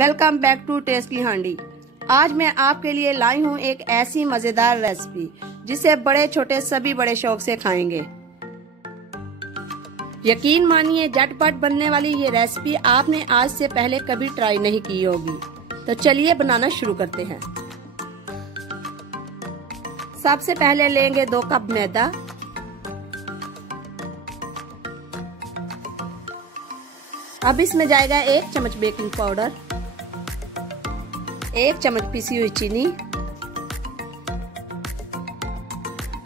Welcome back to tasty हांडी। आज मैं आपके लिए लाई हूँ एक ऐसी मजेदार रेसिपी जिसे बड़े छोटे सभी बड़े शौक से खाएंगे। यकीन मानिए झटपट बनने वाली ये रेसिपी आपने आज से पहले कभी ट्राई नहीं की होगी। तो चलिए बनाना शुरू करते हैं। सबसे पहले लेंगे 2 कप मैदा। अब इसमें जाएगा 1 चम्मच बेकिंग पाउडर, 1 चम्मच पिसी हुई चीनी।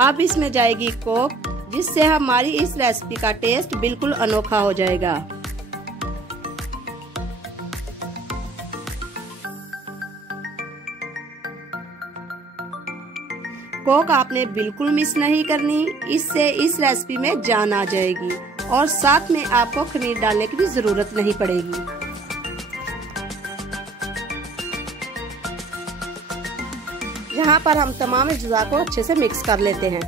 अब इसमें जाएगी कोक, जिससे हमारी इस रेसिपी का टेस्ट बिल्कुल अनोखा हो जाएगा। कोक आपने बिल्कुल मिस नहीं करनी, इससे इस रेसिपी में जान आ जाएगी और साथ में आपको खमीर डालने की भी जरूरत नहीं पड़ेगी। यहाँ पर हम तमाम अज्जा को अच्छे से मिक्स कर लेते हैं।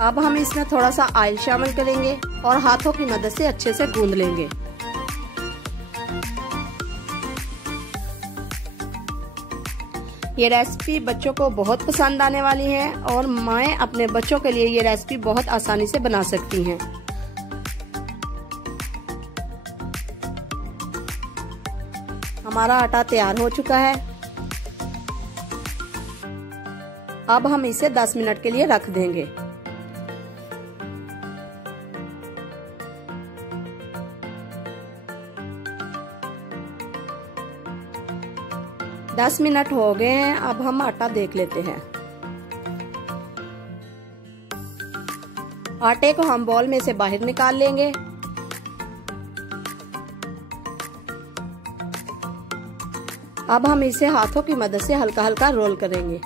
अब हम इसमें थोड़ा सा ऑयल शामिल करेंगे और हाथों की मदद से अच्छे से गूंद लेंगे। ये रेसिपी बच्चों को बहुत पसंद आने वाली है और माएं अपने बच्चों के लिए ये रेसिपी बहुत आसानी से बना सकती हैं। हमारा आटा तैयार हो चुका है। अब हम इसे 10 मिनट के लिए रख देंगे। दस मिनट हो गए हैं। अब हम आटा देख लेते हैं। आटे को हम बॉल में से बाहर निकाल लेंगे। अब हम इसे हाथों की मदद से हल्का हल्का रोल करेंगे।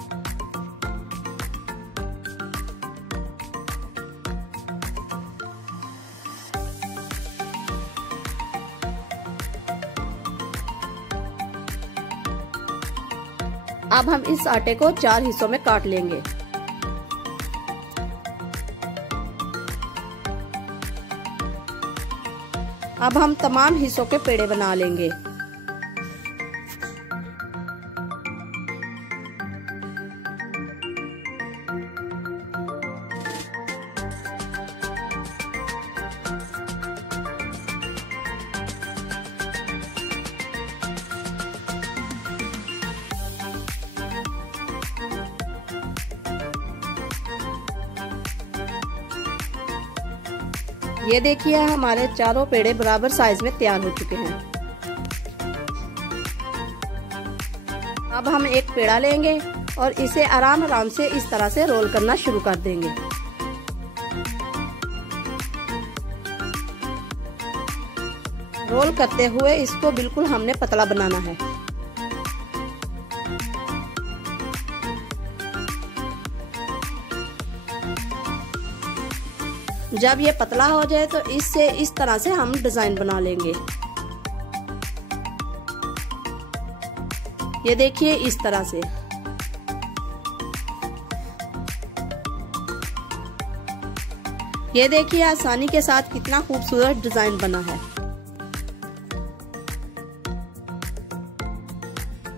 अब हम इस आटे को 4 हिस्सों में काट लेंगे। अब हम तमाम हिस्सों के पेड़े बना लेंगे। ये देखिए हमारे चारों पेड़े बराबर साइज में तैयार हो चुके हैं। अब हम एक पेड़ा लेंगे और इसे आराम आराम से इस तरह से रोल करना शुरू कर देंगे। रोल करते हुए इसको बिल्कुल हमने पतला बनाना है। जब ये पतला हो जाए तो इससे इस तरह से हम डिजाइन बना लेंगे। ये देखिए इस तरह से। ये देखिए आसानी के साथ कितना खूबसूरत डिजाइन बना है।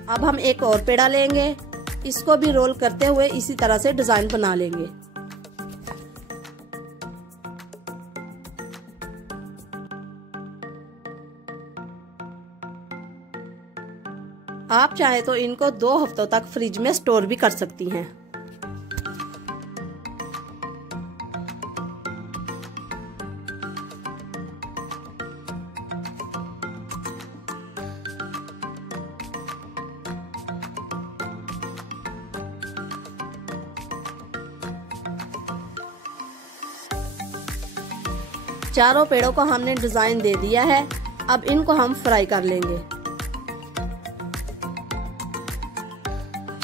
अब हम एक और पेड़ा लेंगे, इसको भी रोल करते हुए इसी तरह से डिजाइन बना लेंगे। आप चाहे तो इनको 2 हफ्तों तक फ्रिज में स्टोर भी कर सकती हैं। चारों पेड़ों को हमने डिजाइन दे दिया है। अब इनको हम फ्राई कर लेंगे।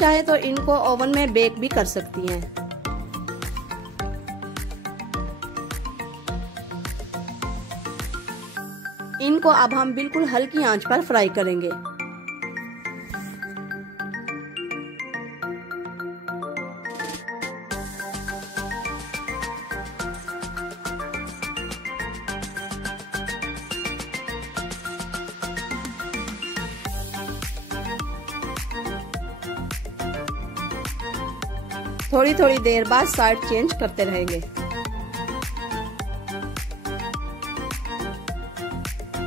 चाहे तो इनको ओवन में बेक भी कर सकती हैं। इनको अब हम बिल्कुल हल्की आंच पर फ्राई करेंगे। थोड़ी थोड़ी देर बाद साइड चेंज करते रहेंगे।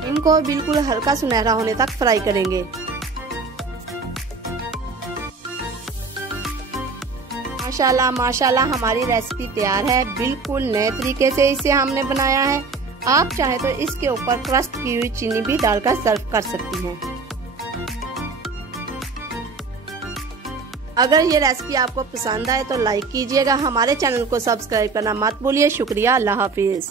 इनको बिल्कुल हल्का सुनहरा होने तक फ्राई करेंगे। माशाल्लाह माशाल्लाह हमारी रेसिपी तैयार है। बिल्कुल नए तरीके से इसे हमने बनाया है। आप चाहे तो इसके ऊपर क्रस्ट की हुई चीनी भी डालकर सर्व कर सकती हैं। अगर ये रेसिपी आपको पसंद आए तो लाइक कीजिएगा। हमारे चैनल को सब्सक्राइब करना मत भूलिए। शुक्रिया। अल्लाह हाफिज।